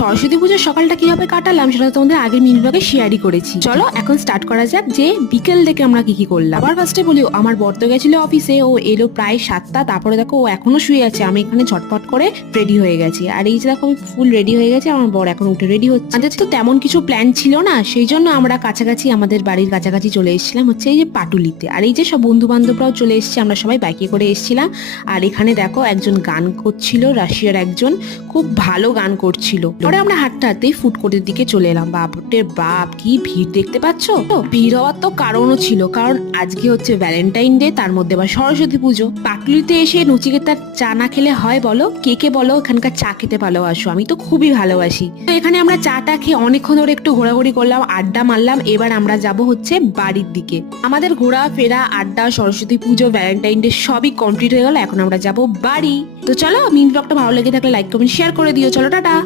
সরস্বতী পুজোর সকালটা কিভাবে কাটালাম সেটা তোমাদের আগের মিনি ব্লগে শেয়ারই করেছি। চলো এখন স্টার্ট করা যাক যে বিকেল থেকে আমরা কি কি করলাম। আবার ফার্স্টে বলি, আমার বর তো গেছিল অফিসে, ও এলো প্রায় 7টা। তারপরে দেখো ও এখনো শুয়ে আছে, আমি এখানে ঝটপট করে রেডি হয়ে গেছি। আর এই যে দেখো আমি ফুল রেডি হয়ে গেছি, আমার বর এখন উঠে রেডি হচ্ছে। আমাদের তো তেমন কিছু প্ল্যান ছিল না, সেই জন্য আমরা কাছাকাছি আমাদের বাড়ির কাছাকাছি চলে এসেছিলাম হচ্ছে এই যে পাটুলিতে। আর এই যে সব বন্ধু বান্ধবরাও চলে এসেছে, আমরা সবাই বাইকে করে এসেছিলাম। আর এখানে দেখো একজন গান করছিল, রাশিয়ার একজন, খুব ভালো গান করছিল। পরে আমরা হাঁটতে হাঁটতেই ফুড কোর্টের দিকে চলে এলাম। বাপরে বাপ, কি ভিড় দেখতে পাচ্ছ। ভিড় হওয়ার তো কারণও ছিল, কারণ আজকে হচ্ছে ভ্যালেন্টাইন ডে, তার মধ্যে আবার সরস্বতী পুজো। পাটুলিতে এসে নচিকেতার চা না খেলে হয় বলো? কে কে বলো এখানকার চা খেতে ভালোবাসো? আমি তো খুবই ভালোবাসি। তো এখানে আমরা চাটা খেয়ে অনেকক্ষণ ধরে একটু ঘোরাঘুরি করলাম, আড্ডা মারলাম। এবার আমরা যাব হচ্ছে বাড়ির দিকে। আমাদের ঘোরা ফেরা, আড্ডা, সরস্বতী পুজো, ভ্যালেন্টাইন ডে সবই কমপ্লিট হয়ে গেল। এখন আমরা যাব বাড়ি। তো চলো, মিনি ব্লগটা ভালো লেগে থাকলে লাইক কমেন্ট শেয়ার করে দিও। চলো টাটা।